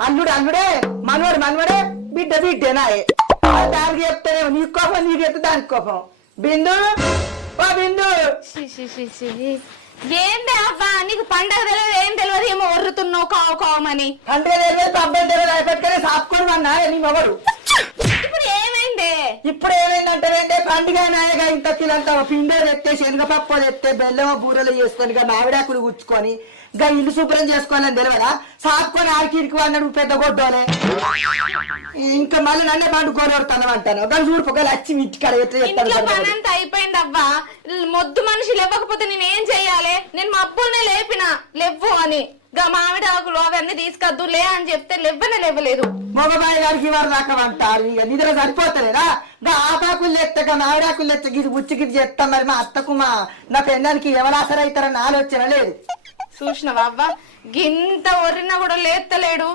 అల్లుడు అల్లుడే మనవడు మనవడే బిడ్డ బిడ్డేనాయే దానికి చెప్తానే నీకు కోపం నీకు చెప్తే దానికి కోపం. బిందు ఓ బిందు. ఏందే అబ్బా నీకు పండగ తెలియదు ఏం తెలియదు ఏమో ఒర్రుతున్నావు కావు కావమని అంటే తెలియదు అబ్బాయి తెలియదు అయిపోయి సాపుకొని అన్నా నీ మొగడు ఇప్పుడు ఏమైందే? ఇప్పుడు ఏంటే పండుగ నాయగా ఇంత కిలంతా పిండి తెస్తే శనగపప్పు తెస్తే బెల్లం బూరెలు చేసుకొని ఇక మామిడాకులు గుచ్చుకొని ఇంకా ఇల్లు శుభ్రం చేసుకోవాలని తెలియదా? సాపుకొని ఆడికి అన్నాడు పెద్ద గొడ్డోలే. ఇంకా మళ్ళీ నన్నే పండు కోరడుతున్నాం అంటాను. దాన్ని చూడు పొగలు వచ్చి ఇంటికాడ ఎట్లా ఇంట్లో చెప్తాను అయిపోయింది అవ్వా మొద్దు మనిషి లేవకపోతే నేను ఏం చెయ్యాలి నేను మా లేపిన లెవ్వు అని. గా మామిడి ఆకులు అవన్నీ తీసుకొద్దు లే అని చెప్తే లెవ్వనే లేవలేదు మగబాయి గారికి వారు దాకా అంటారు ఇక నిద్ర సరిపోతలేదా? ఇంకా ఆటాకులు తెచ్చక మామిడాకులు తెచ్చక ఇది బుచ్చి గిది చెప్తా మరి మా అత్తకు మా నా పెళ్ళానికి ఎవరాసరైతారని ఆలోచన లేదు. చూసినవా అవ్వ? గింత ఒర్రినా కూడా లేత్తలేడు.